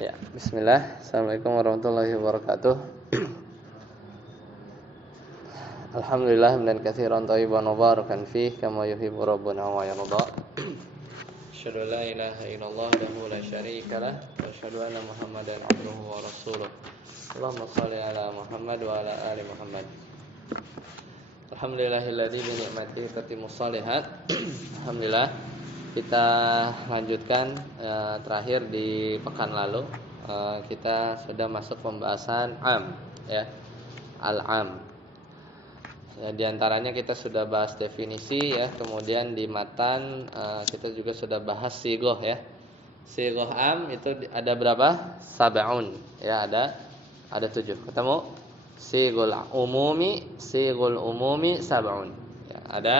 Ya, bismillah. Assalamualaikum warahmatullahi wabarakatuh. Alhamdulillah hamdan katsiran thayyiban mubarakan fih kama yuhibbu rabbuna wa yarda. Asyhadu an la ilaha illallah wahdahu la syarika lah wa asyhadu anna Muhammadan abduhu wa rasuluh. Allahumma shalli ala Muhammad wa ala ali Muhammad. Alhamdulillahilladzi bi ni'matihi tatimmus shalihat. Alhamdulillah. Kita lanjutkan terakhir di pekan lalu kita sudah masuk pembahasan am ya, al-am. Ya, di antaranya kita sudah bahas definisi ya, kemudian di matan kita juga sudah bahas sigoh ya. Sigoh am itu ada berapa? Sab'un ya, ada 7. Ketemu? Sigul umumi sab'un. Ya, ada.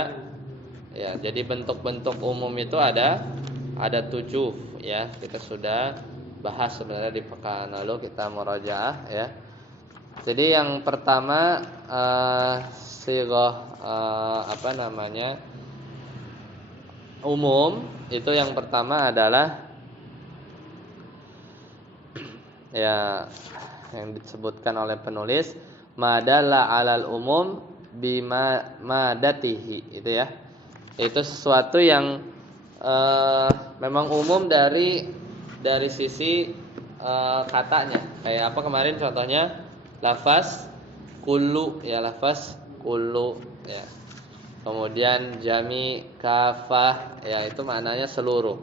Ya, jadi bentuk-bentuk umum itu ada 7 ya. Kita sudah bahas sebenarnya di pekan lalu, kita murajaah ya. Jadi yang pertama sighah umum itu yang pertama adalah ya yang disebutkan oleh penulis madalla alal umum bima madatihi itu ya. Itu sesuatu yang memang umum dari sisi katanya. Kayak apa kemarin contohnya? Lafaz kullu ya, lafaz kullu ya. Kemudian jami, kafah ya, itu maknanya seluruh.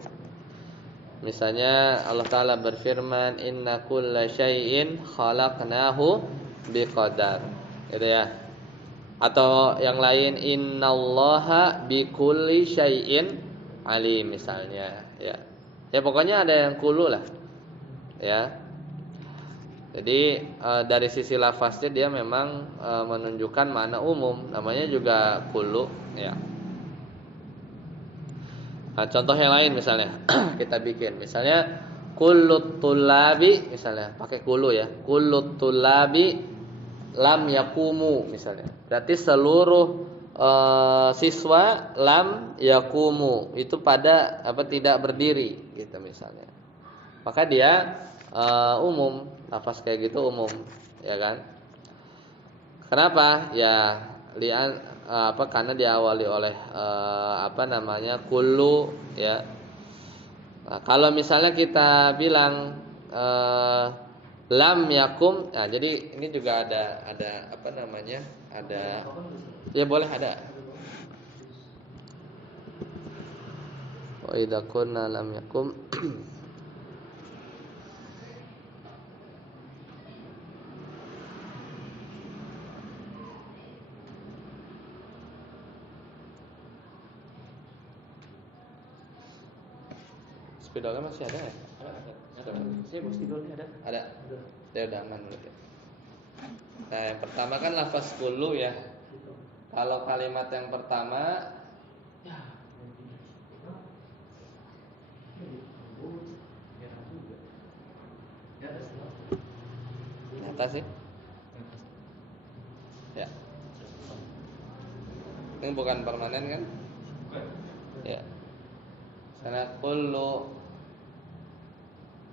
Misalnya Allah Ta'ala berfirman inna kulla syai'in khalaqnahu biqadar. Gitu ya. Atau yang lain innallaha bikulli syai'in alim misalnya ya. Ya pokoknya ada yang kullu lah. Ya. Jadi dari sisi lafaznya dia memang menunjukkan makna umum, namanya juga kullu ya. Nah, contoh yang lain misalnya kita bikin misalnya kullut tulabi misalnya pakai kullu ya. Kullut tulabi lam yakumu misalnya. Berarti seluruh siswa lam yakumu itu pada tidak berdiri gitu misalnya. Maka dia umum, lafaz kayak gitu umum, ya kan? Kenapa? Ya karena diawali oleh kullu ya. Nah, kalau misalnya kita bilang lam yakum, nah jadi ini juga ada ya boleh ada. Wa idza kunna lam yakum spidolnya masih ada ya? Ada. Saya bos spidolnya ada. Ada. Ya udah aman berarti. Nah, yang pertama kan lafaz kullu ya. Kalau kalimat yang pertama nyata sih. Ya. Ini bukan permanen kan? Ya. Karena kullu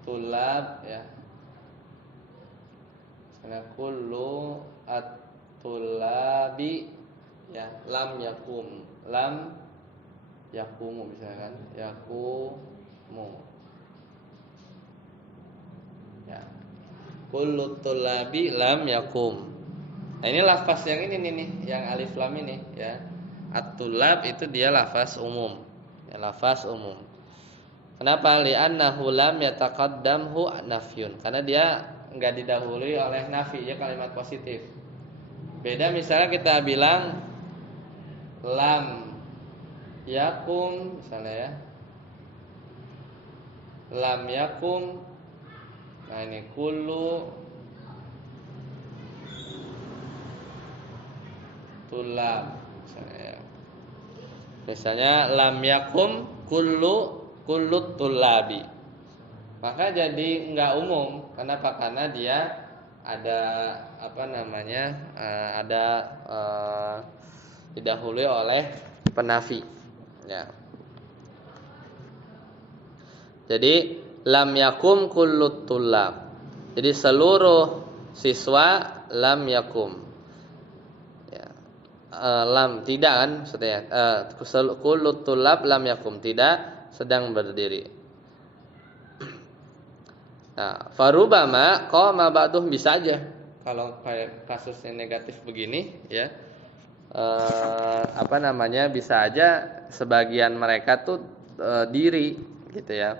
tulab ya. Karena kullu at-tulabi ya, lam yakumu misalkan yakumu ya, kullu tulabi lam yakum. Nah ini lafaz yang ini nih yang alif lam ini ya, at-tulab itu dia lafaz umum ya, lafaz umum. Kenapa? Li'annahu lam yataqaddamhu nafyun, karena dia enggak didahului oleh nafi ya, kalimat positif. Beda misalnya kita bilang lam yakum misalnya ya. Lam yakum. Nah ini kullu tulab misalnya ya. Misalnya lam yakum kullu tulabi. Maka jadi enggak umum. Kenapa? Karena dia ada didahului oleh penafi ya. Jadi lam yakum kullut tullab. Jadi seluruh siswa lam yakum. Ya. Lam tidak kan maksudnya. Kullut tullab lam yakum, tidak sedang berdiri. Nah, farubama qama ba'duhum, bisa aja kalau kayak kasus yang negatif begini ya. Bisa aja sebagian mereka tuh diri gitu ya.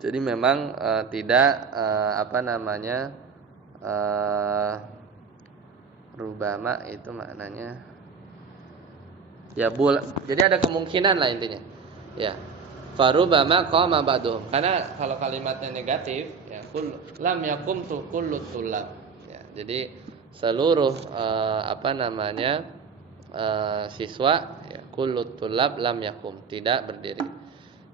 Jadi memang tidak rubama itu maknanya ya jadi ada kemungkinan lah intinya. Ya. Farubama qama ba'duhum. Karena kalau kalimatnya negatif ya lam yakum tu kullut tulab. Ya, jadi seluruh siswa ya kullut tulab lam yakum, tidak berdiri.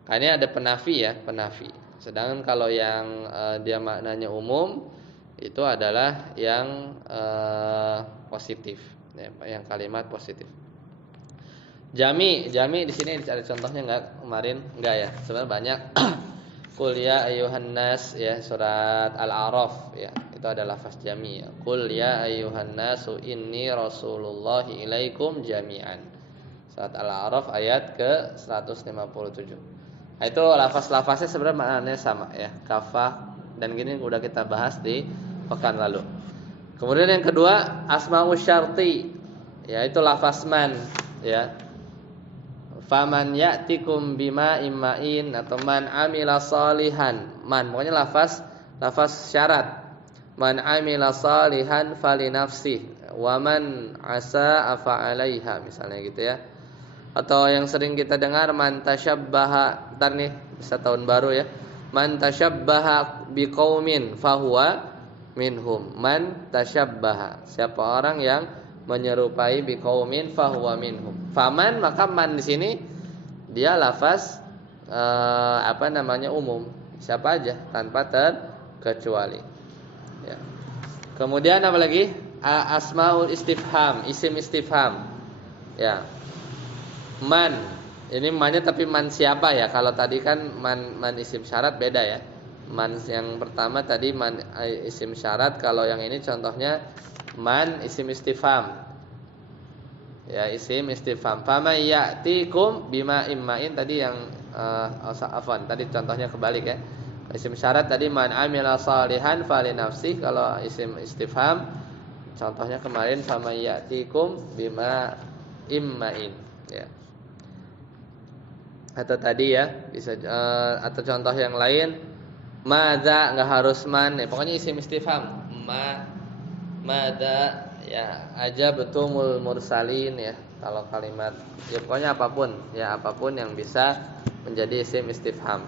Karena ada penafi ya, penafi. Sedangkan kalau yang dia maknanya umum itu adalah yang positif, ya, yang kalimat positif. Jami di sini ada contohnya enggak kemarin? Enggak ya, sebenarnya banyak. Qul ya ayyuhan nas ya, surat Al-A'raf ya, itu adalah lafaz jami ya. Qul ya ayyuhan nasu inni rasulullahi ilaikum jami'an. Surat Al-A'raf ayat ke-157. Nah, itu lafaz-lafaznya sebenarnya maknanya sama ya, kafah dan gini udah kita bahas di pekan lalu. Kemudian yang kedua asmaul syarti, yaitu lafaz man ya. Faman ya'tikum bima imma'in atau man amila salihan. Man pokoknya lafaz syarat. Man amila salihan fali nafsih wa man asa afa 'alaiha misalnya gitu ya. Atau yang sering kita dengar man tasyabbaha, entar nih bisa tahun baru ya. Man tasyabbaha biqaumin fahuwa minhum. Man tasyabbaha, siapa orang yang menyerupai biqaumin fahuwa minhum. Faman, maka man di sini dia lafaz umum, siapa aja tanpa terkecuali. Ya. Kemudian apa lagi? Asmaul istifham, isim istifham. Ya. Man, ini mannya tapi man siapa ya? Kalau tadi kan man isim syarat beda ya. Man yang pertama tadi man isim syarat, kalau yang ini contohnya man isim istifham. Ya, isim istifham. Fama ya'tikum bima imma'in tadi yang tadi contohnya kebalik ya. Isim syarat tadi man amila salihan fali nafsih. Kalau isim istifham contohnya kemarin fama ya'tikum bima imma'in ya. Atau tadi ya bisa atau contoh yang lain madza, enggak harus man ya. Pokoknya isim istifham madza ya, aja betumul mursalin ya. Kalau kalimat ya pokoknya apapun yang bisa menjadi isim istifham.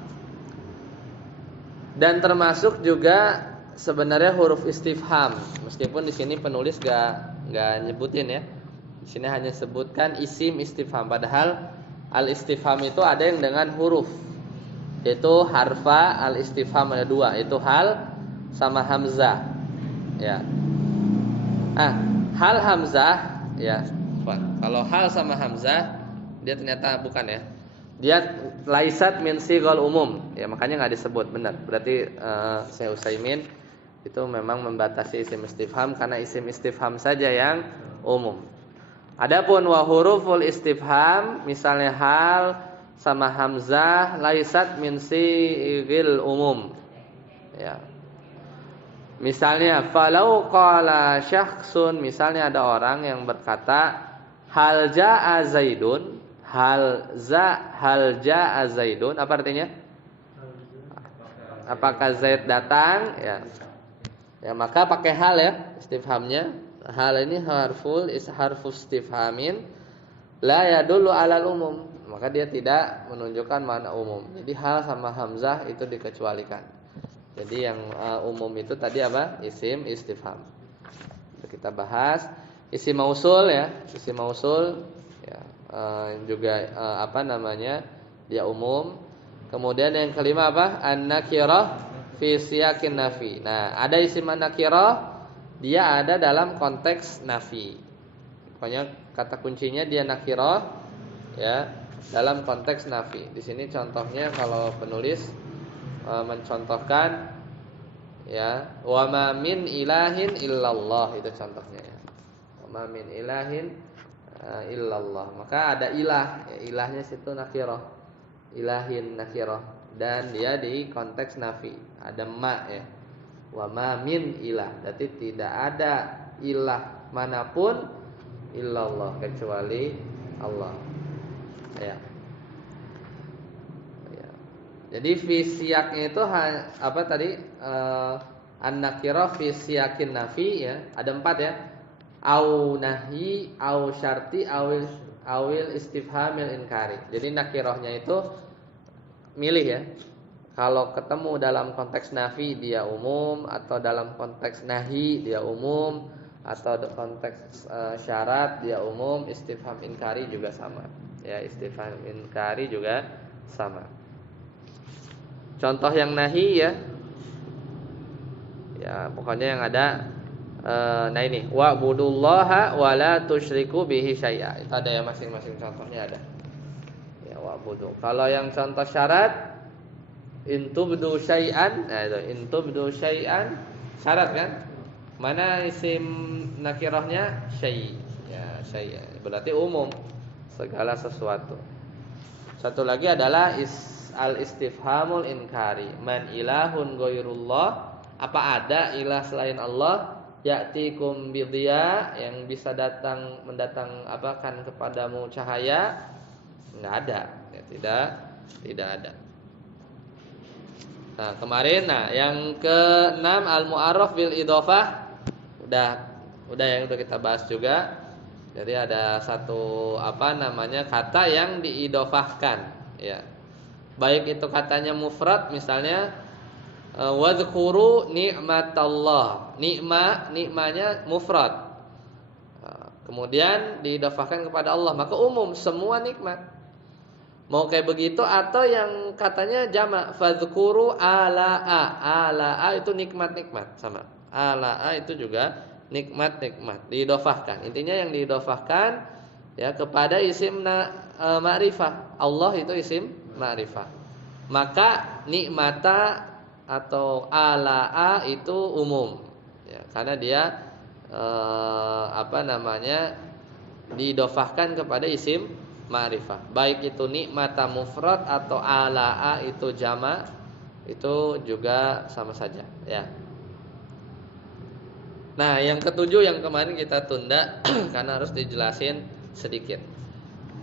Dan termasuk juga sebenarnya huruf istifham, meskipun di sini penulis enggak nyebutin ya. Di sini hanya sebutkan isim istifham, padahal al istifham itu ada yang dengan huruf, yaitu harfa al istifham ada dua, yaitu hal sama hamzah ya. Hal hamzah ya. Kalau hal sama hamzah dia ternyata bukan ya. Dia laisat min sighal umum ya, makanya enggak disebut, benar. Berarti Syekh Utsaimin itu memang membatasi isim istifham karena isim istifham saja yang umum. Adapun wa huruful istifham misalnya hal sama hamzah laisat min sighil umum ya. Misalnya falau qala syakhsun, misalnya ada orang yang berkata hal jaa zaidun, hal jaa zaidun, apa artinya? Apakah Zaid datang ya? Ya maka pakai hal ya istifhamnya. Hal ini harfu istifhamin la yadullu alal umum, maka dia tidak menunjukkan makna umum. Jadi hal sama hamzah itu dikecualikan. Jadi yang umum itu tadi apa? Isim istifham. Kita bahas isim mausul ya. Isim mausul ya, juga dia umum. Kemudian yang kelima apa? An-nakirah fi siyaqin nafi. Nah, ada isim an-nakirah, dia ada dalam konteks nafi. Pokoknya kata kuncinya dia nakirah ya, dalam konteks nafi. Di sini contohnya kalau penulis mencontohkan ya, wa ma min ilahin illallah, itu contohnya ya. Wa ma min ilahin illallah. Maka ada ilah, ya, ilahnya situ nakirah. Ilahin nakirah, dan dia di konteks nafi. Ada ma ya. Wa ma min ilah, berarti tidak ada ilah manapun illallah, kecuali Allah. Ya. Ya. Jadi fi siyaknya itu apa tadi? An-nakirah fi siyakin nafi ya. Ada 4 ya. Au nahi, au syarti, awil istifhamil inkari. Jadi nakirahnya itu milih ya. Kalau ketemu dalam konteks nafi dia umum, atau dalam konteks nahi dia umum, atau konteks syarat dia umum. Istifham inkari juga sama. Ya, istifham inkari juga sama. Contoh yang nahi ya. Ya, pokoknya yang ada nah ini wa'budullaha wa la tusyriku bihi syai'a. Itu ada ya, masing-masing contohnya ada. Ya, wa'budu. Kalau yang contoh syarat intubdu syai'an, nah itu intubdu syai'an syarat kan? Mana isim nakirahnya? Syai'. Ya, syai'. Berarti umum, segala sesuatu. Satu lagi adalah al-istifhamul inkari. Man ilahun ghairullah, apa ada ilah selain Allah? Ya'tikum bidhiya, yang bisa mendatangkan kepadamu cahaya? Enggak ada, ya, tidak ada. Nah, kemarin yang ke-6 al-mu'arraf bil idhofah udah yang itu kita bahas juga. Jadi ada satu kata yang diidhofahkan ya. Baik itu katanya mufrad, misalnya wadhkuru ni'matallah. Nikmanya mufrad. Kemudian diidhafahkan kepada Allah, maka umum semua nikmat. Mau kayak begitu, atau yang katanya jamak, fadhkuru ala'a itu nikmat-nikmat sama. Ala'a itu juga nikmat-nikmat, diidhafahkan. Intinya yang diidhafahkan ya kepada isim ma'rifah. Allah itu isim ma'rifah. Maka nikmata atau ala'a itu umum ya, karena dia diidhafahkan kepada isim ma'rifah. Baik itu nikmata mufrad atau ala'a itu jamak, itu juga sama saja ya. Nah, yang ketujuh yang kemarin kita tunda karena harus dijelasin sedikit.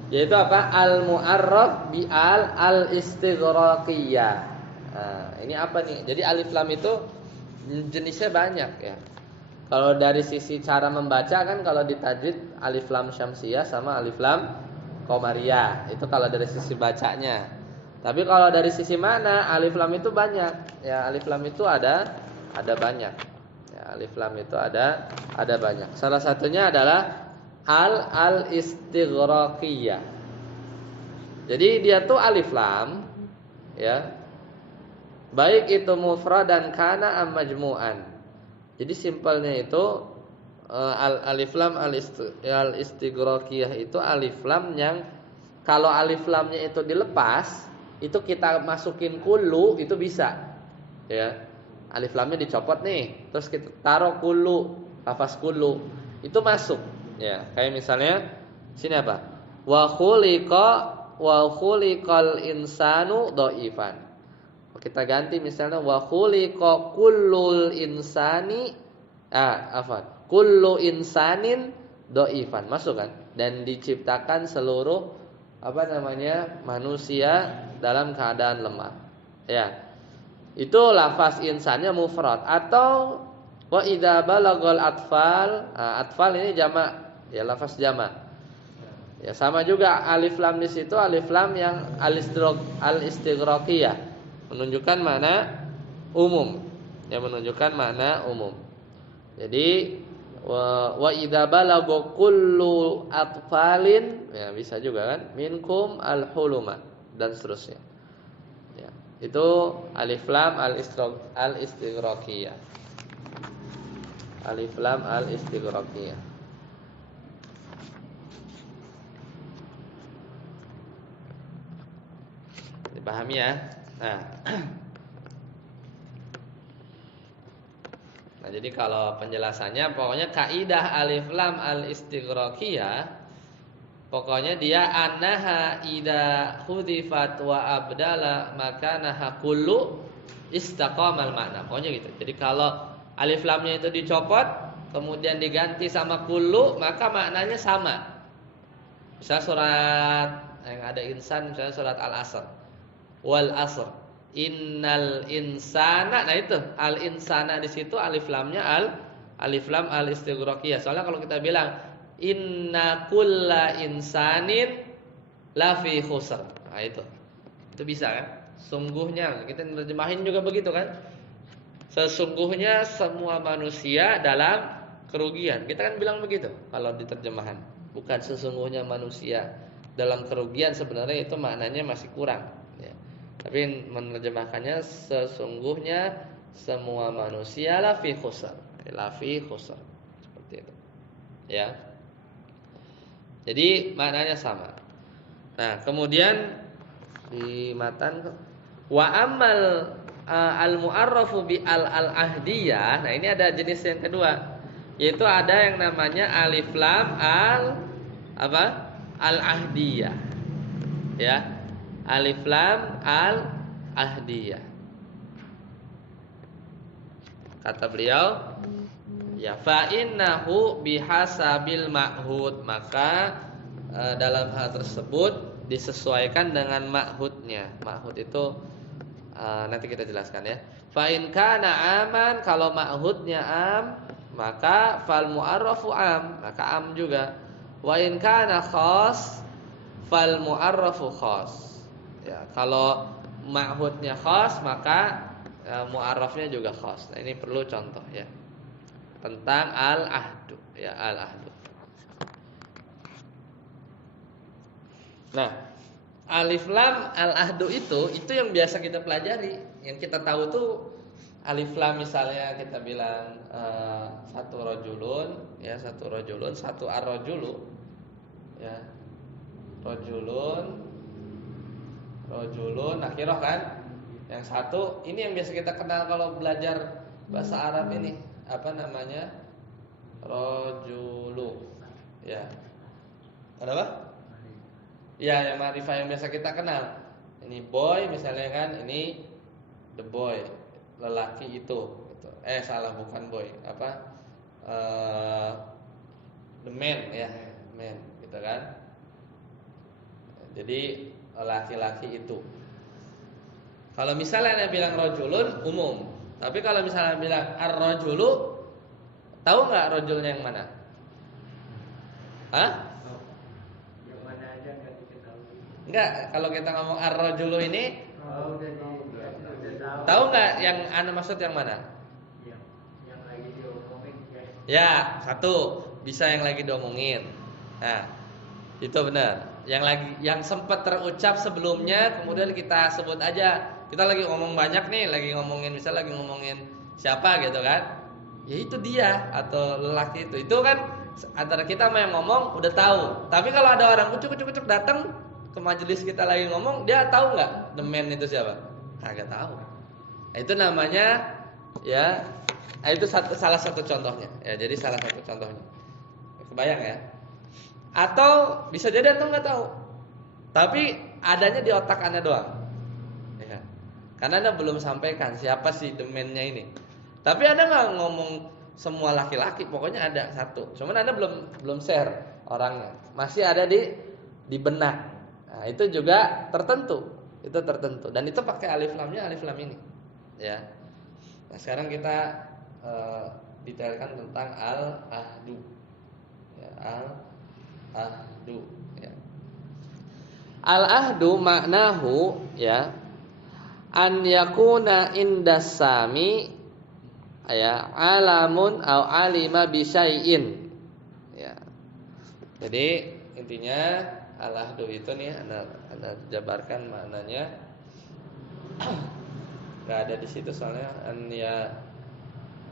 Yaitu apa? Al-mu'arraf bi al-istighraqiyah. Nah, ini apa nih? Jadi alif lam itu jenisnya banyak ya. Kalau dari sisi cara membaca kan, kalau di tajwid alif lam syamsiyah sama alif lam qamariyah. Itu kalau dari sisi bacanya. Tapi kalau dari sisi mana, alif lam itu banyak. Ya, alif lam itu ada banyak. Ya, alif lam itu ada banyak. Salah satunya adalah al-istighraqiyah. Jadi dia tuh alif lam ya. Baik itu mufrad dan kana am majmu'an. Jadi simpelnya itu alif lam al-istighraqiyah itu alif lam yang kalau alif lamnya itu dilepas, itu kita masukin kullu itu bisa. Ya. Alif lamnya dicopot nih, terus kita taruh kullu, lafaz kullu, itu masuk. Ya, kayak misalnya sini apa? Wa khuliqal insanu dhaifan. Kita ganti misalnya wa khuliqa kullul insani kullu insanin dhaifan. Masuk kan? Dan diciptakan seluruh manusia dalam keadaan lemah. Ya. Itu lafaz insannya mufrad. Atau wa idza balagal atfal. Atfal ini jamak. Ya, lafaz jamak. Ya, sama juga alif lam di situ alif lam yang al-istighraqiyah, menunjukkan makna umum. Ya, menunjukkan makna umum. Jadi wa idza balagha kullu atfalin, ya bisa juga kan, minkum al-huluma dan seterusnya. Ya, itu alif lam al-istighraqiyah. Alif lam al-istighraqiyah. Dipahami ya? Nah, Nah, jadi kalau penjelasannya pokoknya kaidah alif lam al istighraqiyah, pokoknya dia annaha ida hudifat wa abdala makanaha kullu istaqamal makna. Pokoknya gitu. Jadi kalau alif lamnya itu dicopot kemudian diganti sama kullu, maka maknanya sama. Misal surat yang ada insan, misalnya surat Al-Asr. Wal asr. Innal insana. Nah itu al insana di situ alif lamnya alif lam al istighraqiyah. Soalnya kalau kita bilang inna kulla insanin lafi khusr. Nah itu. Itu bisa kan? Sungguhnya kita nerjemahin juga begitu kan? Sesungguhnya semua manusia dalam kerugian. Kita kan bilang begitu kalau di terjemahan. Bukan sesungguhnya manusia dalam kerugian, sebenarnya itu maknanya masih kurang ya. Tapi menerjemahkannya sesungguhnya semua manusia lafi khusr. Lafi khusr. Seperti itu. Ya. Jadi maknanya sama. Nah, kemudian di matan wa amal al-mu'arrafu bi al-ahdiyah. Nah, ini ada jenis yang kedua, yaitu ada yang namanya alif lam al-ahdiyah. Ya. Alif lam al-ahdiyah. Kata beliau, ya fa innahu bihasabil ma'hud, maka dalam hal tersebut disesuaikan dengan ma'hudnya. Ma'hud itu nanti kita jelaskan ya. Fa in kana aman, kalau ma'hudnya am, maka fal mu'arrafu am, maka am juga. Wa in kana khas, fal mu'arrafu khas. Ya, kalau ma'hudnya khas, maka mu'arrafnya juga khas. Nah, ini perlu contoh ya. Tentang al-ahdu, ya al-ahdu. Nah, alif lam al-ahdu itu yang biasa kita pelajari. Yang kita tahu tuh alif lam, misalnya kita bilang satu rajulun, ya satu rajulun, satu ar-rajulu, ya rajulun akhirah kan. Yang satu ini yang biasa kita kenal kalau belajar bahasa Arab ini, apa namanya? Rajulu. Ya. Kenapa? Ya, yang ma'rifah yang biasa kita kenal. Ini boy misalnya kan, ini the boy, lelaki itu gitu. Salah, bukan boy. Apa? The man ya, man gitu kan. Jadi laki-laki itu. Kalau misalnya dia bilang rajulun umum, tapi kalau misalnya bilang ar-rajulu, tahu enggak rajulnya yang mana? Hah? Yang mana aja enggak diketahui. Enggak, kalau kita ngomong ar-rajulu ini, udah tahu enggak yang ana maksud yang mana? Yang lagi diomongin guys. Ya, satu, bisa yang lagi diomongin. Nah, itu benar. Yang sempat terucap sebelumnya kemudian kita sebut aja. Kita lagi ngomong banyak nih, lagi ngomongin siapa gitu kan? Ya itu dia atau lelaki itu. Itu kan antara kita sama yang ngomong udah tahu. Tapi kalau ada orang ucuk datang ke majelis kita lagi ngomong, dia tahu nggak the man itu siapa? Kagak tahu. Nah, itu namanya ya. Itu salah satu contohnya. Ya, jadi salah satu contohnya. Kebayang ya? Atau bisa jadi antum nggak tahu, tapi adanya di otak anda doang, ya. Karena anda belum sampaikan siapa sih demennya ini. Tapi anda nggak ngomong semua laki-laki, pokoknya ada satu. Cuman anda belum share orangnya, masih ada di benak. Nah, itu juga tertentu, dan itu pakai alif lamnya alif lam ini, ya. Nah, sekarang kita detailkan tentang al-ahdu, ya, al-ahdu, ya. Al-ahdu maknahu ya an yakuna indas sami ya alamun au alima bi syai'in, ya. Jadi intinya al-ahdu itu nih anda jabarkan maknanya. Enggak ada di situ soalnya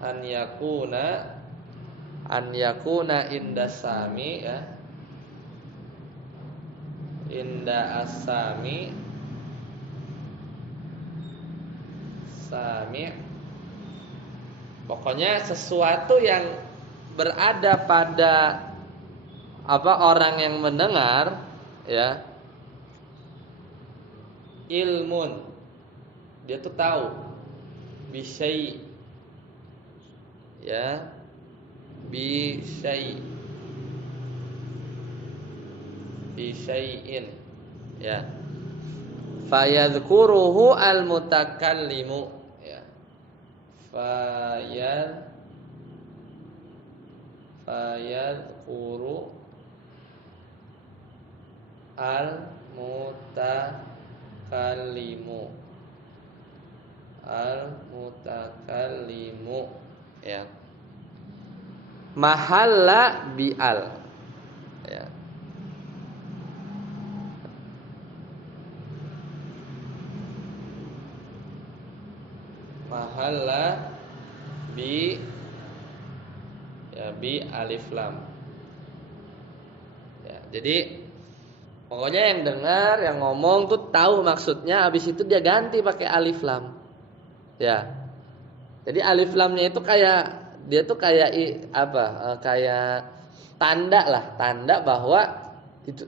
an yakuna indas sami, ya. Inda as-sami sami Pokoknya sesuatu yang berada pada orang yang mendengar, ya, ilmun, dia tuh tahu, bisyai, ya, bisyai, bisyai'in, ya, fayadhkuruhu al-mutakallimu, ya, fayadhkuru al-mutakallimu, ya, mahalla bi'al, ya, mahalla bi, ya, bi alif lam, ya. Jadi pokoknya yang dengar, yang ngomong tuh tahu maksudnya, habis itu dia ganti pakai alif lam, ya. Jadi alif lamnya itu kayak, dia tuh kayak kayak tanda lah, tanda bahwa itu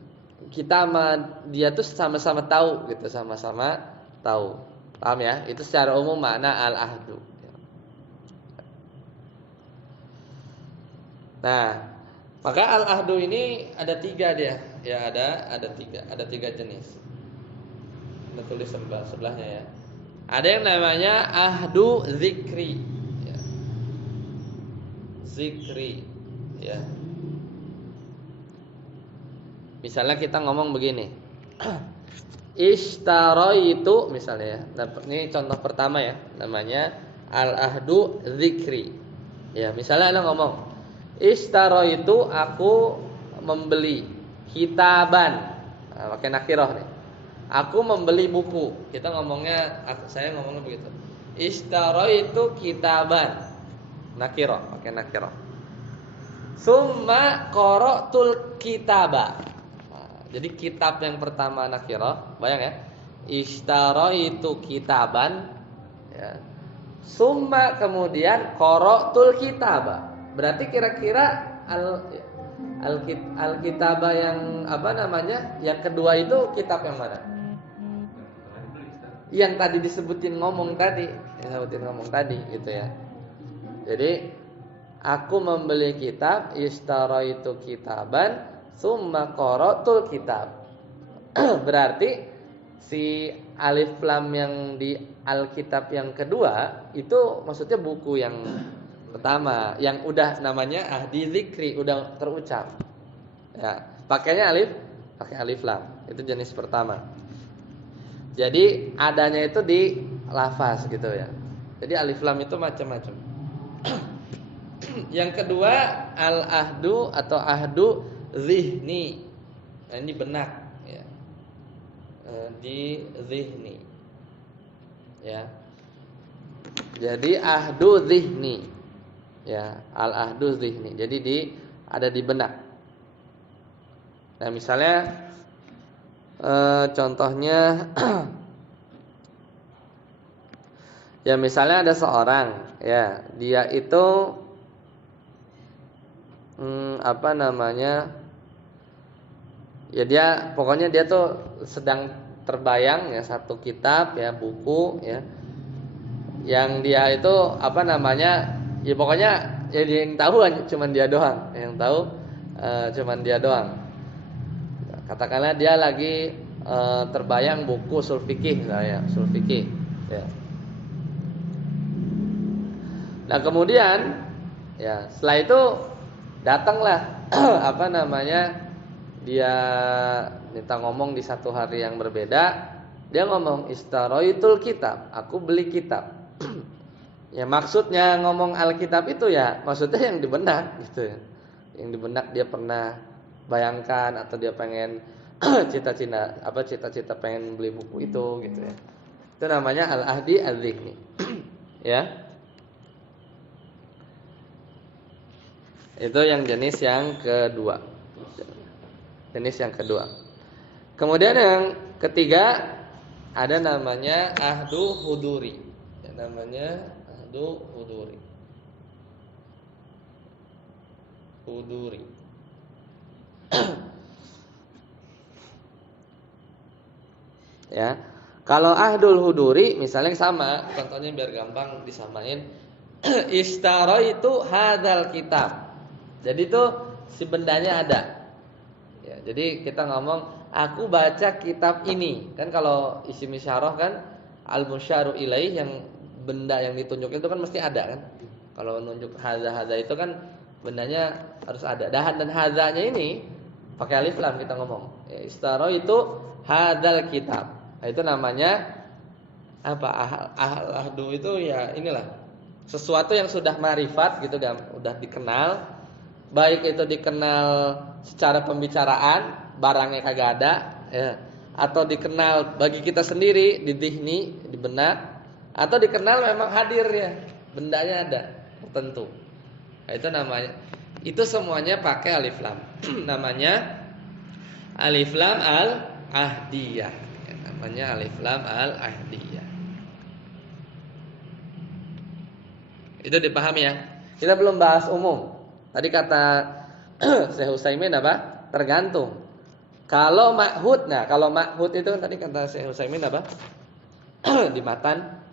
kita sama dia tuh sama-sama tahu gitu, sama-sama tahu. Paham ya? Itu secara umum makna al-ahdu. Nah, maka al-ahdu ini ada 3 dia. Ya, ada tiga jenis. Kita tulis sebelahnya, ya. Ada yang namanya ahdu zikri, ya. Zikri, ya. Misalnya kita ngomong begini. Ishtaraitu misalnya, ya. Nah, ini contoh pertama, ya. Namanya al-ahdu zikri. Ya, misalnya Anda ngomong, ishtaraitu, aku membeli kitaban. Nah, pakai nakirah nih. Aku membeli buku. Kita ngomongnya, saya ngomongnya begitu. Ishtaraitu kitaban. Nakirah, pakai nakirah. Summa qara'tul kitaba. Jadi kitab yang pertama nakirah, bayang ya. Ishtaraitu kitaban, ya. Summa kemudian qara'tul kitaba. Berarti kira-kira al-kitaba yang yang kedua itu kitab yang mana? Yang tadi disebutin ngomong tadi, gitu ya. Jadi aku membeli kitab, ishtaraitu kitaban, summa qara'tul kitab. Berarti si alif lam yang di alkitab yang kedua itu maksudnya buku yang pertama, yang udah namanya ahdi zikri, udah terucap. Ya, pakai alif lam. Itu jenis pertama. Jadi adanya itu di lafaz gitu ya. Jadi alif lam itu macam-macam. Yang kedua al-ahdu atau ahdu zihni. Nah, ini benak, ya. Di zihni. Ya. Jadi ahdu zihni. Ya, al-ahdu zihni. Jadi ada di benak. Nah, misalnya contohnya ya, misalnya ada seorang, ya, dia itu ya, dia pokoknya dia tuh sedang terbayang, ya, satu kitab, ya, buku, ya, yang dia itu ya pokoknya ya dia yang tahu cuman dia doang, yang tahu cuman dia doang. Katakanlah dia lagi terbayang buku ushul fikih, misalnya ushul fikih, ya. Nah, kemudian, ya, setelah itu datanglah dia minta ngomong di satu hari yang berbeda. Dia ngomong ishtaraitul kitab, aku beli kitab. Ya, maksudnya ngomong alkitab itu ya maksudnya yang di benak gitu ya. Yang di benak dia pernah bayangkan, atau dia pengen cita-cita pengen beli buku itu gitu ya. Itu namanya al-ahdi al-zikni. Ya. Itu yang jenis yang kedua. Kemudian yang ketiga ada namanya ahdu huduri. Namanya ahdu huduri. huduri. Ya. Kalau ahdul huduri misalnya sama, contohnya biar gampang disamain. Ishtara itu hadzal kitab. Jadi itu si bendanya ada. Ya, jadi kita ngomong aku baca kitab ini. Kan kalau isim isyarah kan al-musyaru ilaih yang benda yang ditunjuk itu kan mesti ada kan. Kalau nunjuk hadza itu kan bendanya harus ada. Dan hadzanya ini pakai alif lam kita ngomong. Ya, ishtara itu hadzal kitab. Nah, itu namanya apa? Ahdu itu ya inilah sesuatu yang sudah ma'rifat gitu kan, udah dikenal. Baik itu dikenal secara pembicaraan, barangnya kagak ada, ya. Atau dikenal bagi kita sendiri di dihni, di benak, atau dikenal memang hadir ya, bendanya ada tertentu. Nah, itu namanya. Itu semuanya pakai alif lam. Namanya alif lam al-ahdiyah. Namanya alif lam al-ahdiyah. Itu dipahami ya. Kita belum bahas umum. Tadi kata Syekh Utsaimin apa? Tergantung. Kalau ma'hud, nah kalau ma'hud itu kan tadi kata Syekh Utsaimin apa? Di matan.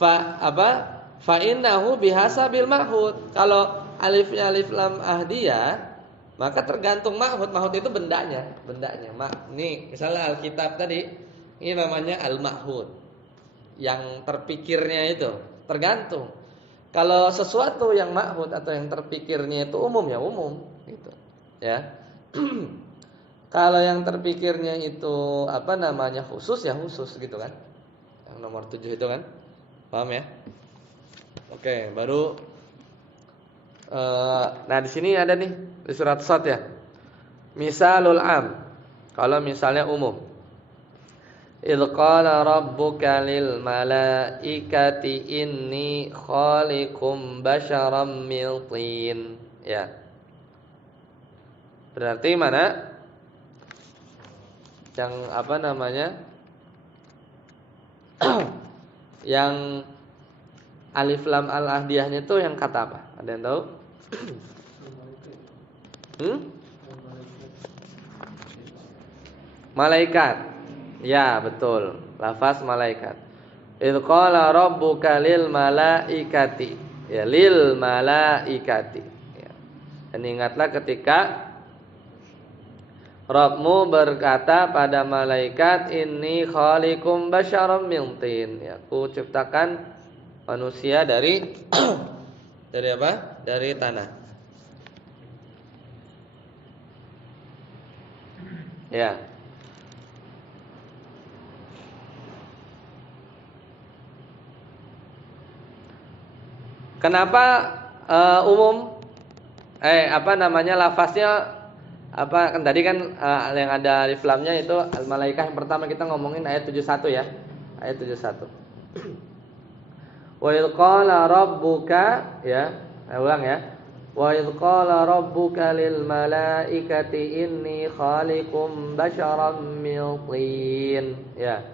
Fa innahu bihasabil ma'hud. Kalau alifnya alif lam ahdiyah, maka tergantung ma'hud. Ma'hud itu bendanya. Nih, misalnya Alkitab tadi, ini namanya al-ma'hud. Yang terpikirnya itu tergantung. Kalau sesuatu yang ma'hud atau yang terpikirnya itu umum ya umum gitu. Ya. Kalau yang terpikirnya itu apa namanya khusus ya khusus gitu kan. Yang nomor 7 itu kan. Paham ya? Oke, baru nah di sini ada nih di surat Shad ya. Misalul am. Kalau misalnya umum. Idz qala rabbuka lil malaikati inni khaliqum basyaram min tin. Ya. Berarti mana? Yang apa namanya? Yang alif lam al-ahdiyahnya itu yang kata apa? Ada yang tahu? Malaikat. Ya, betul. Lafaz malaikat. Idz qala rabbuka lil malaikati. Ya, lil malaikati. Ya. Dan ingatlah ketika Rabbmu berkata pada malaikat, inni khaliqum basyaram min tin. Ya, aku ciptakan manusia dari dari apa? Dari tanah. Ya. Kenapa umum? Apa namanya lafaznya apa kan tadi kan yang ada alif lamnya itu al-malaikah yang pertama kita ngomongin ayat 71 ya. Ayat 71. Wa idz qala rabbuka ya, ulang ya. Wa idz qala rabbuka lil malaikati inni khaliqum basyaram min tin. Ya.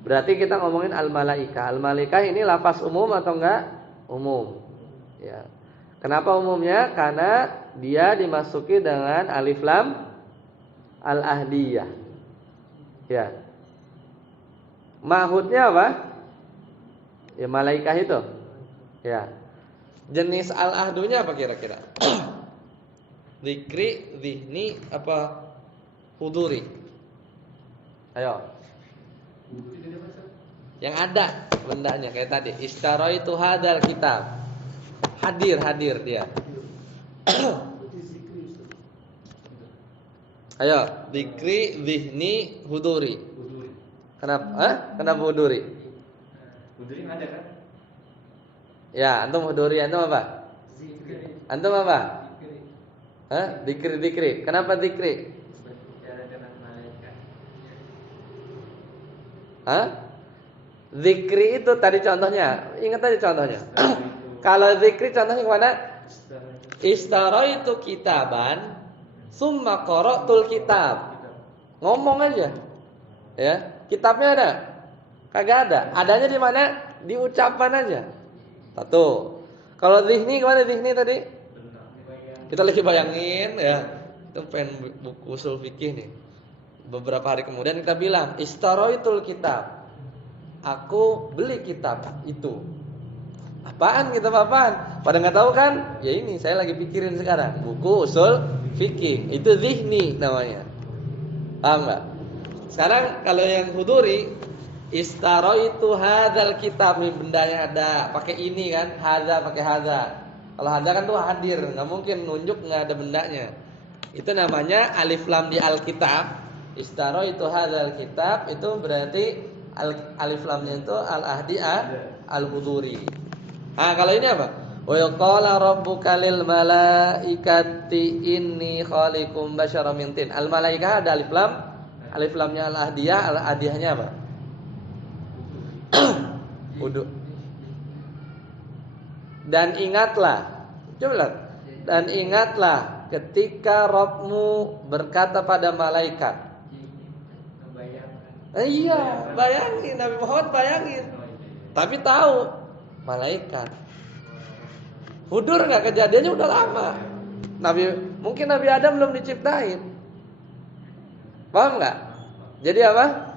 Berarti kita ngomongin al-malaikah. Al-malaikah ini lafaz umum atau enggak? Umum. Ya. Kenapa umumnya? Karena dia dimasuki dengan alif lam al-ahdiyah. Ya. Ma'hudnya apa? Ya malaikah itu. Ya. Jenis al-ahdunya apa kira-kira? Dzikri, dzihni apa huduri? Ayo. Yang ada bendanya kayak tadi. Istaraitu hadzal kitab. Hadir dia. Ayo, dzikri, dzihni, huduri. Kenapa? Kenapa huduri? Huduri ada kan? Ya, antum huduri, antum apa? Antum apa? Dzikri. Kenapa dzikri? Berbicara dengan malaikat. Dzikri itu tadi contohnya. Ingat tadi contohnya. Kalau dzikri contohnya kemana? Istaraitu kitaban summa qara'tul kitab. Ngomong aja. Ya, kitabnya ada? Kagak ada. Adanya di mana? Di ucapan aja. Satu. Kalau dzihni kemana dzihni tadi? Kita lagi bayangin ya, itu pengen buku usul fikih nih. Beberapa hari kemudian kita bilang, istaraitul kitab. Aku beli kitab itu. Apaan kitab apaan? Pada nggak tahu kan? Ya ini saya lagi pikirin sekarang. Buku usul fikih. Itu zihni namanya. Paham nggak? Sekarang kalau yang huduri, istaraitu hadzal kitab, nih bendanya ada. Pakai ini kan? Hadza pakai hadza. Kalau hadza kan tuh hadir, nggak mungkin nunjuk nggak ada bendanya. Itu namanya alif lam di alkitab. Istaraitu hadzal kitab itu berarti alif lamnya itu al-ahdi al-huduri. Nah, kalau ini apa? Wa qala rabbuka lil malaikati inni khaliqum basyaram min tin. Al malaikah ada alif lam. Alif lamnya al-ahdiyah, al-ahdiyahnya apa? Wudu. Dan ingatlah, coba lihat. Dan ingatlah ketika Rabbmu berkata pada malaikat. Iya, bayangin Nabi Muhammad bayangin. Tapi tahu malaikat. Hudur nggak kejadiannya udah lama. Mungkin Nabi Adam belum diciptain. Paham nggak? Jadi apa?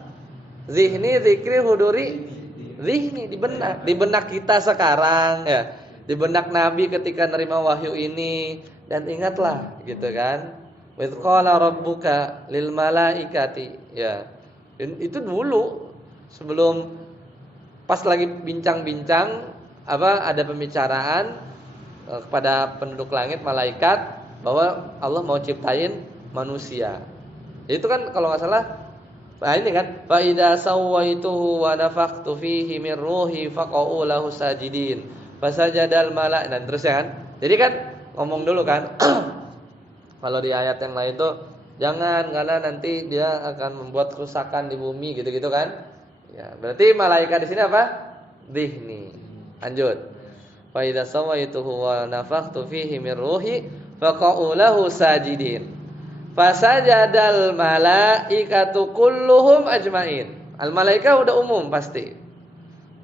Zihni, zikri, huduri. Zihni di benak kita sekarang ya. Di benak Nabi ketika nerima wahyu ini. Dan ingatlah gitu kan. Wa qala rabbuka lil malaikati ya. Dan itu dulu sebelum pas lagi bincang-bincang ada pembicaraan kepada penduduk langit malaikat bahwa Allah mau ciptain manusia. Itu kan kalau enggak salah ini kan fa idza sawaituhu wa nafakhtu fihi min ruhi faqa'u lahu sajidin. Fasajadal malaik dan terus ya kan. Jadi kan ngomong dulu kan kalau di ayat yang lain tuh jangan karena nanti dia akan membuat kerusakan di bumi gitu-gitu kan. Ya, berarti malaikat di sini apa? Dhihni. Lanjut. Fa idza sawaituhu wa nafakhtu fihi min ruhi faqa'u lahu sajidin. Fasajadal malaikatu kulluhum ajmain. Al malaika udah umum pasti.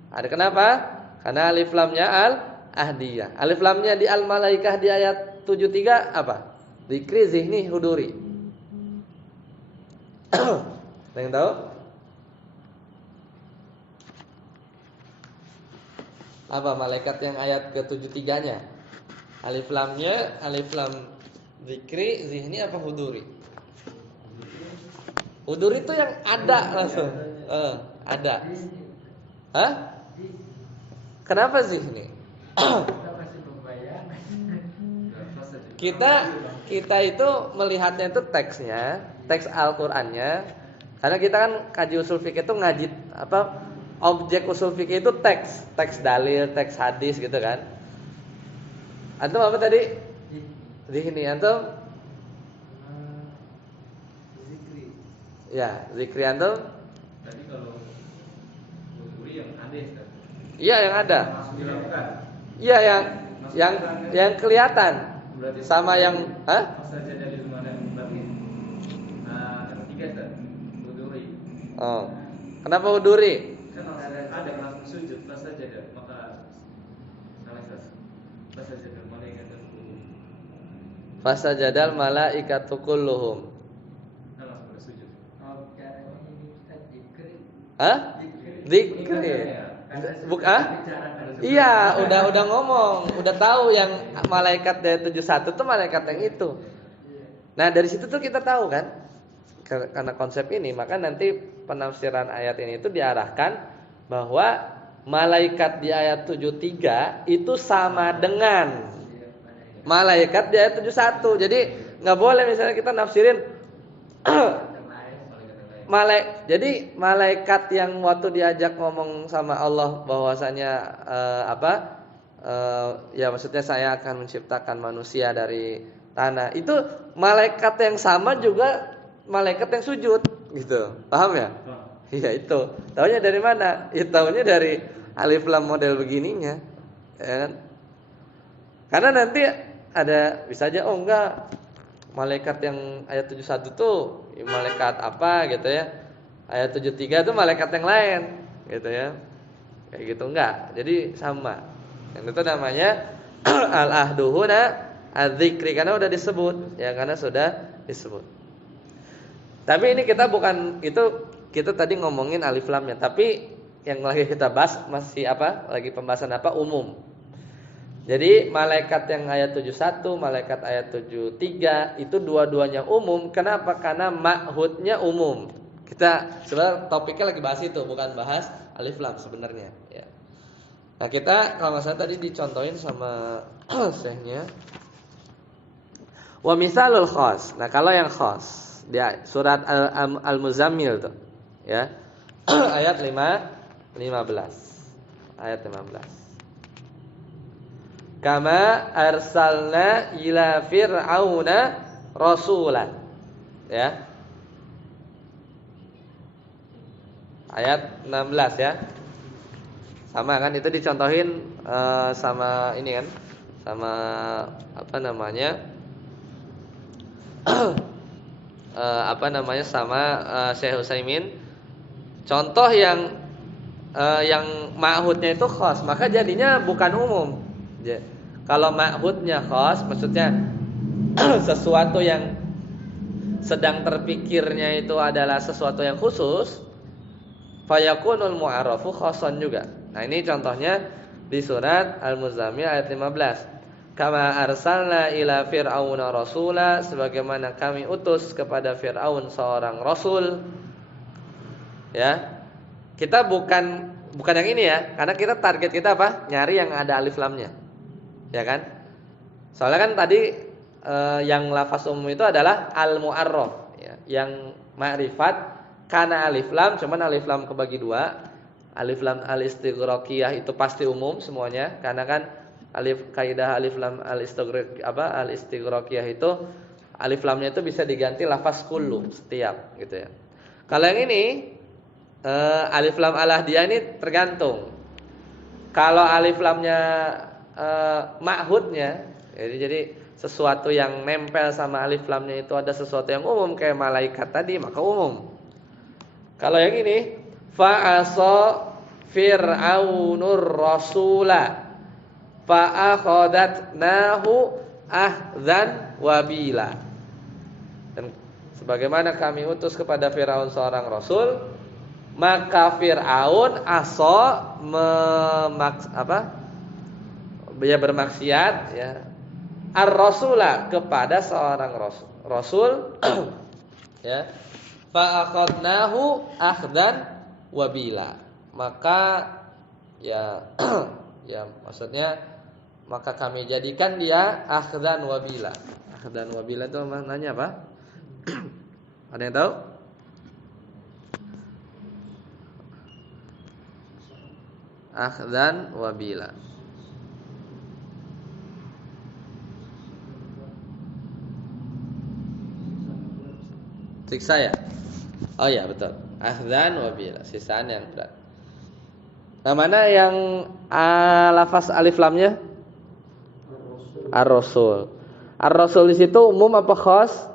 Ada kenapa? Karena alif lamnya al-ahdiyah. Alif lamnya di al malaikah di ayat 73 apa? Dzikri, zihni, huduri. Ada yang tahu? Apa malaikat yang ayat ke-73-nya? Alif lamnya, alif lam zikri, zihni apa huduri? Huduri itu yang ada langsung. Ada. Hah? Kenapa zihni? Kita itu melihatnya itu teksnya, teks Al-Qur'annya. Karena kita kan kaji usul fikih itu ngaji objek usul fikih itu teks dalil, teks hadis gitu kan. Antum apa tadi? Zihni antum? Zikri. Ya, zikri antum? Tadi kalau huduri yang ada ya. Iya, yang ada. Langsung dilakukan. Iya, yang kelihatan. Berarti sama yang masa jeda di mana berarti yang ketiga kan huduri. Oh. Kenapa huduri? Kan ada langsung sujud pas jeda maka salah pas jeda malaikat Fasajadal malaikatu kulluhum. kan langsung sujud. Oh, caranya ini kita zikri. Zikri. Iya, udah ngomong, udah tahu yang malaikat dari 71 tuh malaikat yang itu. Nah, dari situ tuh kita tahu kan, karena konsep ini, maka nanti penafsiran ayat ini itu diarahkan bahwa malaikat di ayat 73 itu sama dengan malaikat di ayat 71. Jadi nggak boleh misalnya kita nafsirin jadi malaikat yang waktu diajak ngomong sama Allah bahwasanya ya maksudnya saya akan menciptakan manusia dari tanah. Itu malaikat yang sama juga malaikat yang sujud gitu. Paham ya? Iya itu. Taunya dari mana? Ya taunya dari alif lam model begininya. Ya kan? Karena nanti ada bisa aja enggak malaikat yang ayat 71 tuh malaikat apa gitu ya. Ayat 73 tuh malaikat yang lain gitu ya. Kayak gitu enggak. Jadi sama. Yang itu namanya al-ahduhuna adzikri karena udah disebut ya, karena sudah disebut. Tapi ini kita bukan itu, kita tadi ngomongin alif lamnya, tapi yang lagi kita bahas masih apa? Lagi pembahasan apa? Umum. Jadi malaikat yang ayat 71, malaikat ayat 73 itu dua-duanya umum. Kenapa? Karena ma'hudnya umum. Kita sebenarnya topiknya lagi bahas itu, bukan bahas alif lam sebenarnya ya. Nah, kita kalau nggak salah tadi dicontohin sama syekhnya. Wa misalul khas. Nah, kalau yang khas di surat Al-Muzammil tuh ya. Ayat 15. Ayat 15. Kama arsalna ila fir'auna rasulan. Ya. Ayat 16 ya. Sama kan, itu dicontohin sama ini kan. Sama apa namanya? Sama Syekh Utsaimin. Contoh yang ma'hudnya itu khas, maka jadinya bukan umum. Kalau ma'hudnya khas, maksudnya sesuatu yang sedang terpikirnya itu adalah sesuatu yang khusus, fayakunul mu'arrafu khasan juga. Nah, ini contohnya di surat Al-Muzammil ayat 15. Kama arsalna ila fir'auna rasula, sebagaimana kami utus kepada Fir'aun seorang rasul. Ya. Kita bukan yang ini ya, karena kita target kita apa? Nyari yang ada alif lamnya. Ya kan? Soalnya kan tadi yang lafaz umum itu adalah al-mu'arraf ya. Yang ma'rifat karena alif lam, cuman alif lam kebagi dua. Alif lam al-istighraqiyah itu pasti umum semuanya, karena kan kaidah alif lam al-istighraqiyah itu alif lamnya itu bisa diganti lafaz kullu, setiap gitu ya. Kalau yang ini alif lam al-ahdiyah ini tergantung. Kalau alif lamnya ma'hudnya, jadi sesuatu yang nempel sama alif lamnya itu ada sesuatu yang umum kayak malaikat tadi, maka umum. Kalau yang ini fa'asa fir'aunur rasula fa'akhadatnahu ahdzan wabila. Dan sebagaimana kami utus kepada Firaun seorang rasul, maka Firaun bermaksiat ya, ar-rasula kepada seorang rasul ya, fa akhadnahu akhdan wabila. Maka ya ya maksudnya maka kami jadikan dia akhdan wabila. Akhdan wabila itu maknanya apa? Ada yang tahu? Akhdan wabila. Siksa ya? Oh ya betul. Akhdan wabila, sisaan yang berat. Nah, mana yang lafaz alif lamnya? Ar-rasul. Ar-rasul di situ umum apa khas?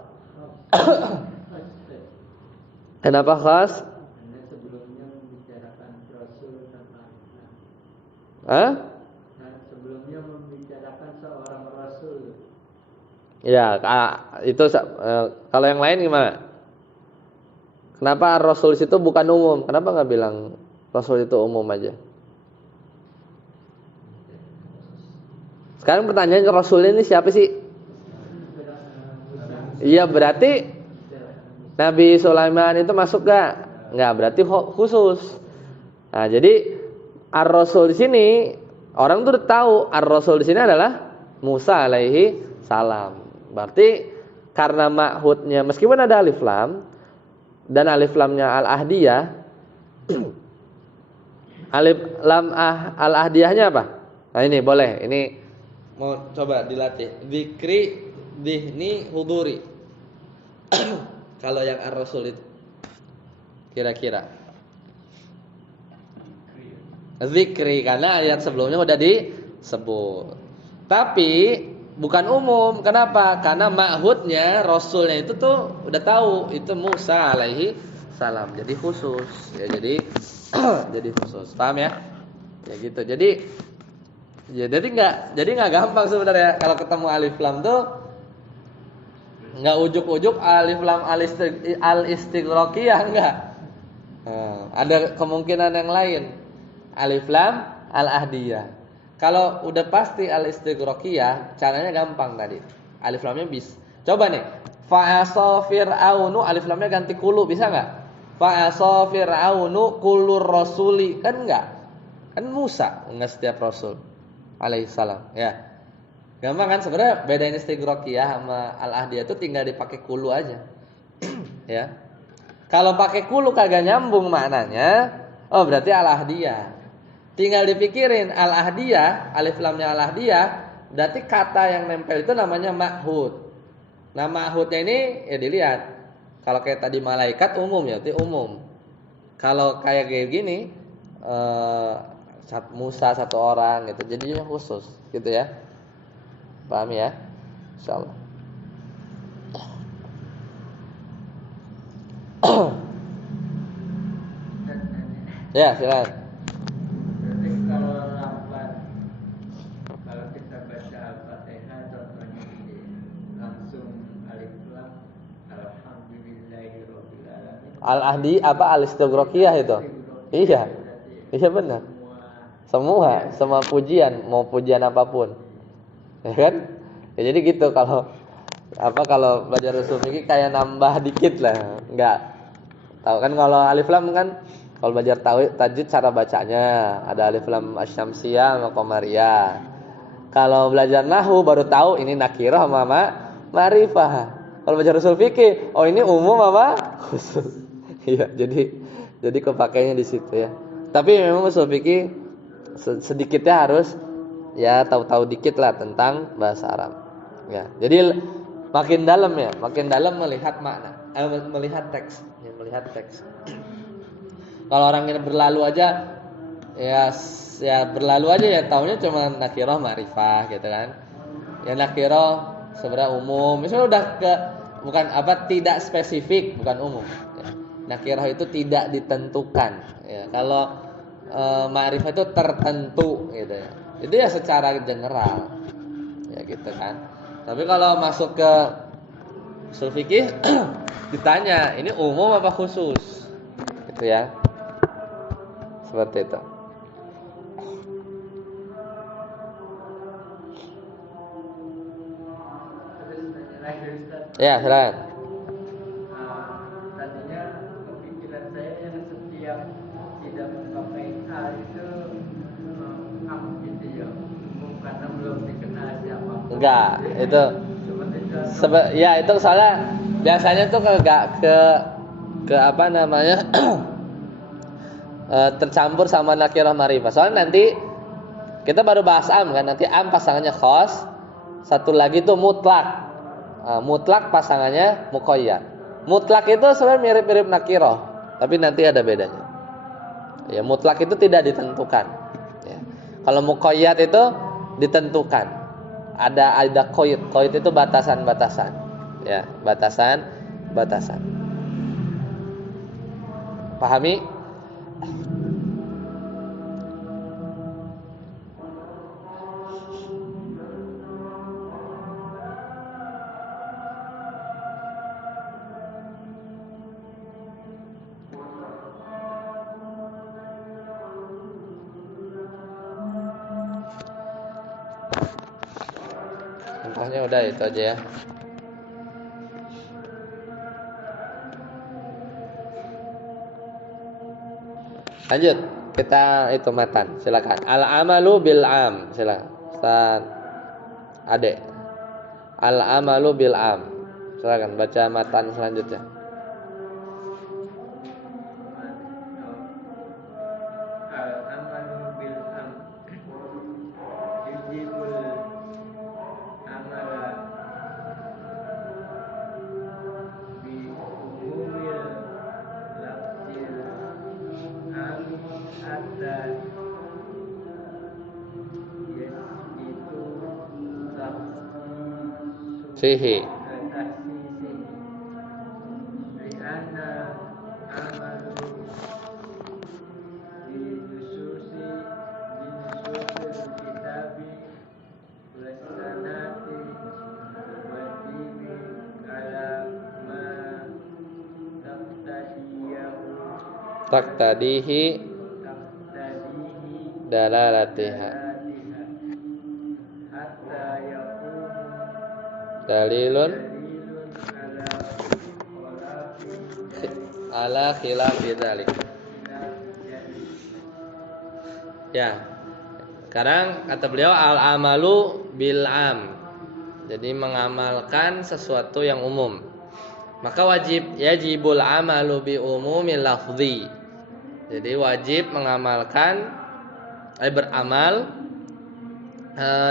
Kenapa khas? Karena sebelumnya membicarakan rasul tentang Islam. Hah? Nah, sebelumnya membicarakan seorang rasul. Ya, itu kalau yang lain gimana? Kenapa ar-rasul itu bukan umum? Kenapa nggak bilang rasul itu umum aja? Sekarang pertanyaan, rasul ini siapa sih? Iya, berarti Nabi Sulaiman itu masuk gak? Nggak, berarti khusus. Nah, jadi ar-rasul di sini orang tuh tahu ar-rasul di sini adalah Musa alaihi salam. Berarti karena ma'hudnya meskipun ada alif lam dan alif lamnya al-ahdiyah, alif lam al-ahdiyahnya apa? Nah, ini boleh, ini mau coba dilatih. Dzikri, dihni, huduri. Kalau yang ar-rasul itu kira-kira zikri, karena ayat sebelumnya udah disebut. Tapi bukan umum. Kenapa? Karena ma'hudnya rasulnya itu tuh udah tahu itu Musa alaihi salam. Jadi khusus. Ya jadi jadi khusus. Paham ya? Ya gitu. Jadi Ya, jadi nggak gampang sebenarnya kalau ketemu alif lam tuh nggak ujuk-ujuk alif lam al istighraqiyah enggak. Nah, ada kemungkinan yang lain. Alif lam al ahdiyah. Kalau udah pasti al istighraqiyah, caranya gampang tadi. Alif lamnya bis. Coba nih. Fa'asa fir'aunu alif lamnya ganti kulu bisa enggak? Fa'asa fir'aunu kulur rasuli kan enggak? Kan Musa, enggak setiap rasul alaihissalam, ya. Gampang kan sebenarnya bedain istighraqiyah sama al-ahdiyah itu tinggal dipakai kulu aja. Ya. Kalau pakai kulu kagak nyambung maknanya, oh berarti al-ahdiyah. Tinggal dipikirin al-ahdiyah, alif lamnya al-ahdiyah, berarti kata yang nempel itu namanya ma'hud. Nah, ma'hudnya ini ya dilihat. Kalau kayak tadi malaikat umum ya, berarti umum. Kalau kayak gini Musa satu orang gitu, jadinya khusus gitu ya. Paham ya? Insyaallah. Ya, silakan. Berarti kalau lafaz, kalau kita baca Al-Fatihah contohnya ini langsung alif lam alhamdulillahirabbil alamin. Al-ahdi apa al-istighraqiyah itu? Iya. Iya benar. Semua pujian, mau pujian apapun. Ya kan? Ya jadi gitu kalau belajar usul fikih kayak nambah dikit lah. Enggak. Tahu kan kalau alif lam kan kalau belajar tajwid cara bacanya ada alif lam asyamsiyah sama qamariyah. Kalau belajar nahwu baru tahu ini nakirah sama ma'rifah. Kalau belajar usul fikih, oh ini umum apa khusus. Iya, jadi kepakainya di situ ya. Tapi memang usul fikih sedikitnya harus ya tahu-tahu dikit lah tentang bahasa Arab. Ya, jadi makin dalam melihat makna, melihat teks, ya, melihat teks. Kalau orang yang berlalu aja, ya berlalu aja ya taunya cuma nakirah ma'rifah gitu kan. Ya nakirah sebenarnya umum, misalnya udah bukan tidak spesifik, bukan umum. Ya. Nakirah itu tidak ditentukan. Ya, kalau ma'rifah itu tertentu gitu ya. Itu ya secara general. Ya gitu kan. Tapi kalau masuk ke usul fikih ditanya, ini umum apa khusus? Gitu ya. Seperti itu. Ya, silakan. Tadinya kepikiran saya yang setiap tidak memakai A itu am gitu ya, karena belum dikenal siapa. Enggak, itu ya itu soalnya biasanya tuh ke apa namanya tercampur sama nakirah ma'rifah. Soalnya nanti kita baru bahas am kan, nanti am pasangannya khos, satu lagi tuh mutlak. Mutlak pasangannya muqayyad. Mutlak itu sebenarnya mirip-mirip nakirah, tapi nanti ada bedanya. Ya, mutlak itu tidak ditentukan. Ya. Kalau muqayyad itu ditentukan. Ada qaid. Qaid itu batasan-batasan. Ya, batasan-batasan. Pahami? Contohnya udah itu aja ya. Lanjut, kita itu matan. Silakan. Al-amalu bil am. Silakan. Ustaz Ade. Al-amalu bil am. Silakan baca matan selanjutnya. Al-amalu bil am yujibul amala bi umumil lafzil am hatta itu Sihi. li'anna amalu binususil kitabi taqtadihi taqtadihi dalalatiha hatta yaqumu dalilun dalilun ala khilafi dzalik. Ya. Sekarang kata beliau al-amalu bil am. Jadi mengamalkan sesuatu yang umum. Maka yajibul amalu bi umumil lafzi. Jadi wajib mengamalkan beramal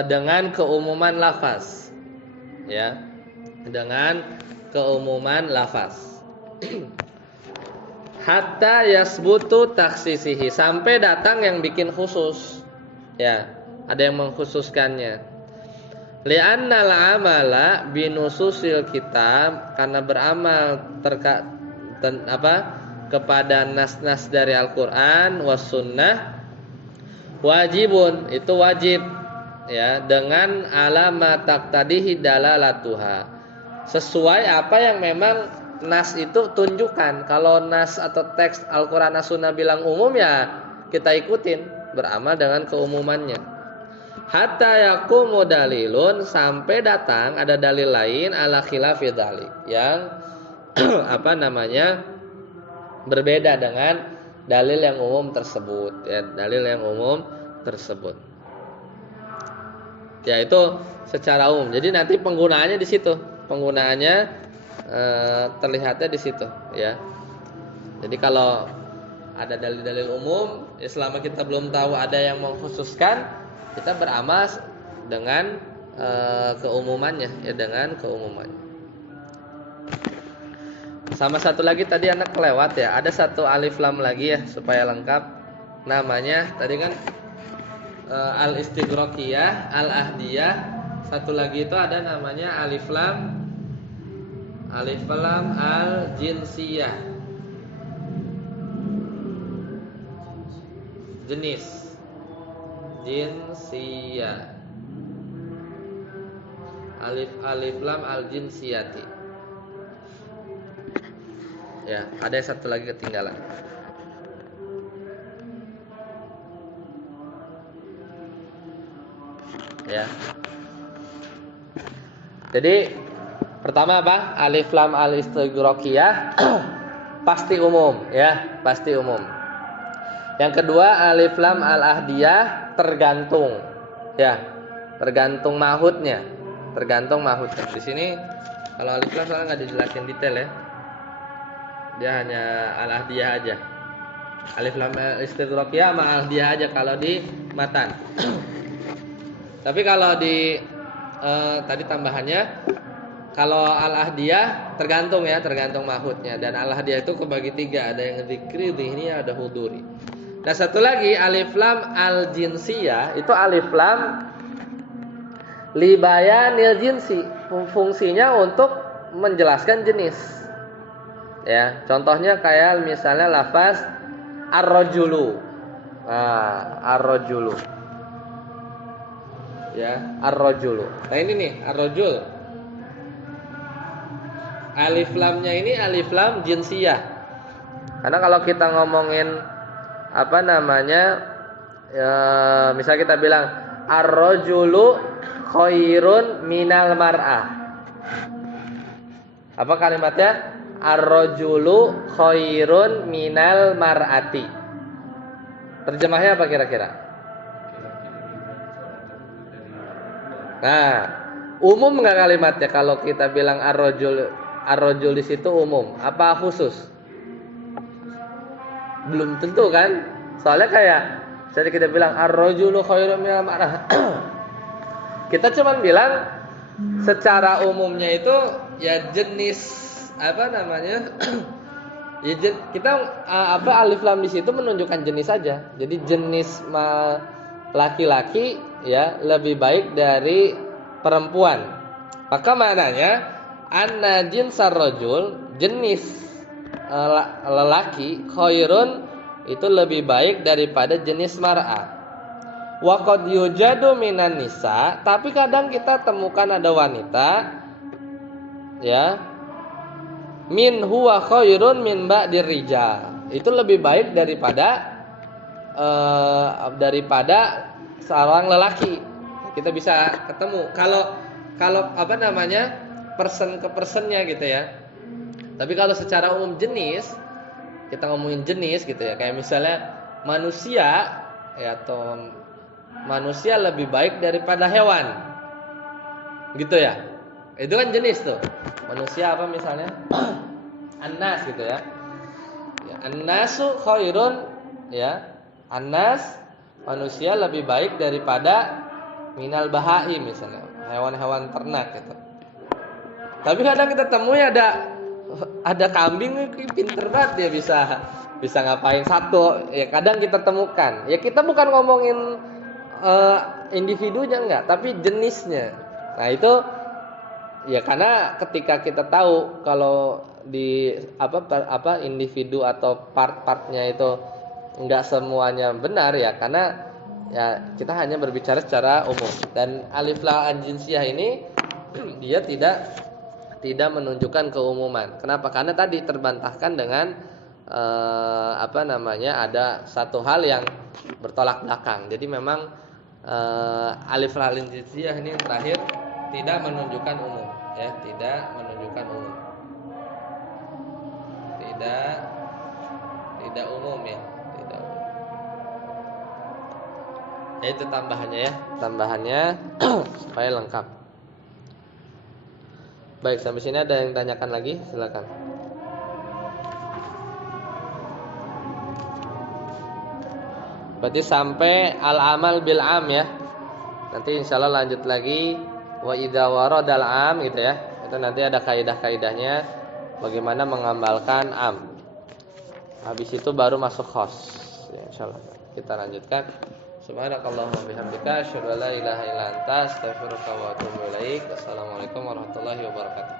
dengan keumuman lafaz. Ya. Dengan keumuman lafaz. Hatta yasbutu taksisihi, sampai datang yang bikin khusus. Ya, ada yang mengkhususkannya. Li'annal amala binususil kitab, karena beramal kepada nas-nas dari Al-Qur'an was sunnah wajibun, itu wajib ya, dengan alamat taqtadihi dalalatuha, sesuai apa yang memang nas itu tunjukkan. Kalau nas atau teks Al-Quran as-Sunnah bilang umum, ya kita ikutin, beramal dengan keumumannya. Hatta yaqumu dalilun, sampai datang ada dalil lain ala khilafi dzalik, yang berbeda dengan dalil yang umum tersebut, ya, dalil yang umum tersebut. Ya, itu secara umum. Jadi nanti penggunaannya di situ. Penggunaannya terlihatnya di situ, ya. Jadi kalau ada dalil-dalil umum, ya selama kita belum tahu ada yang mengkhususkan, kita beramal dengan keumumannya, ya, dengan keumumannya. Sama satu lagi tadi anak kelewat, ya. Ada satu alif lam lagi, ya, supaya lengkap. Namanya tadi kan al-istighraqiyah, al-ahdiyah. Satu lagi itu ada namanya alif lam al-jinsiyah, jenis jinsiyah, alif lam al-jinsiyati. Ya, ada satu lagi ketinggalan. Ya. Jadi pertama apa? Alif lam al-istighraqiyah pasti umum, ya, pasti umum. Yang kedua alif lam al-ahdiyah tergantung, ya, tergantung mahudnya, Di sini kalau alif lam soalnya nggak dijelasin detail, ya, dia hanya al-ahdiyah aja. Alif lam al-istighraqiyah sama al-ahdiyah aja kalau di matan. Tapi kalau di tadi tambahannya, kalau al-ahdiyah tergantung mahudnya, dan al-ahdiyah itu kebagi 3, ada yang dzikri, dzihni, ada huduri. Nah, satu lagi alif lam al-jinsiyah, itu alif lam li bayanil jinsi, fungsinya untuk menjelaskan jenis. Ya, contohnya kayak misalnya lafaz ar-rajulu. Nah, ar-rajulu. Ya, ar-rajulu. Nah, ini nih ar-rajul. Alif lamnya ini alif lam jinsiyah. Karena kalau kita ngomongin misal kita bilang ar-rajulu khairun minal mar'ah. Apa kalimatnya? Ar-rajulu khairun minal mar'ati. Terjemahnya apa kira-kira? Nah, umum enggak kalimatnya kalau kita bilang ar-rajul di situ umum, apa khusus? Belum tentu kan? Soalnya kayak jadi kita bilang ar-rajulu khairun minal mar'ah. Kita cuma bilang secara umumnya itu ya jenis ya kita alif lam di situ menunjukkan jenis saja. Jadi jenis laki-laki, ya, lebih baik dari perempuan. Maka maknanya anna jinsar rajul, jenis lelaki, khairun, itu lebih baik daripada jenis mar'ah. Wa qad yujadu minan nisa, tapi kadang kita temukan ada wanita, ya, min huwa khairun min ba'dir rijal. itu lebih baik daripada seorang lelaki. Kita bisa ketemu. Kalau apa namanya, person ke personnya gitu ya. Tapi kalau secara umum jenis, kita ngomongin jenis gitu ya. Kayak misalnya manusia ya, atau manusia lebih baik daripada hewan. Gitu ya. Itu kan jenis tuh. Manusia apa misalnya? Annas gitu ya. Ya, annasu khairun ya. Annas manusia lebih baik daripada minal bahai misalnya, hewan-hewan ternak gitu. Tapi kadang kita temui ada kambing pinter banget dia bisa ngapain satu. Ya kadang kita temukan. Ya kita bukan ngomongin individunya enggak, tapi jenisnya. Nah, itu ya karena ketika kita tahu kalau di apa individu atau part-partnya itu enggak semuanya benar ya, karena ya kita hanya berbicara secara umum. Dan alif lam jinsiyah ini dia tidak menunjukkan keumuman. Kenapa? Karena tadi terbantahkan dengan ada satu hal yang bertolak belakang. Jadi memang alif lam jinsiyah ini yang terakhir tidak menunjukkan umum, ya, tidak menunjukkan umum. Tidak umum ya, tidak umum. Itu tambahannya supaya lengkap. Baik, sampai sini ada yang tanyakan lagi? Silakan. Berarti sampai al-amal bil am ya. Nanti insyaallah lanjut lagi wa idza waradal am gitu ya. Itu nanti ada kaidah-kaidahnya bagaimana mengamalkan am. Habis itu baru masuk khos. Ya, insyaallah kita lanjutkan. Subhanakallahumma bihamdika asyhadu an la ilaha illa anta astaghfiruka wa atubu ilaik. Assalamualaikum warahmatullahi wabarakatuh.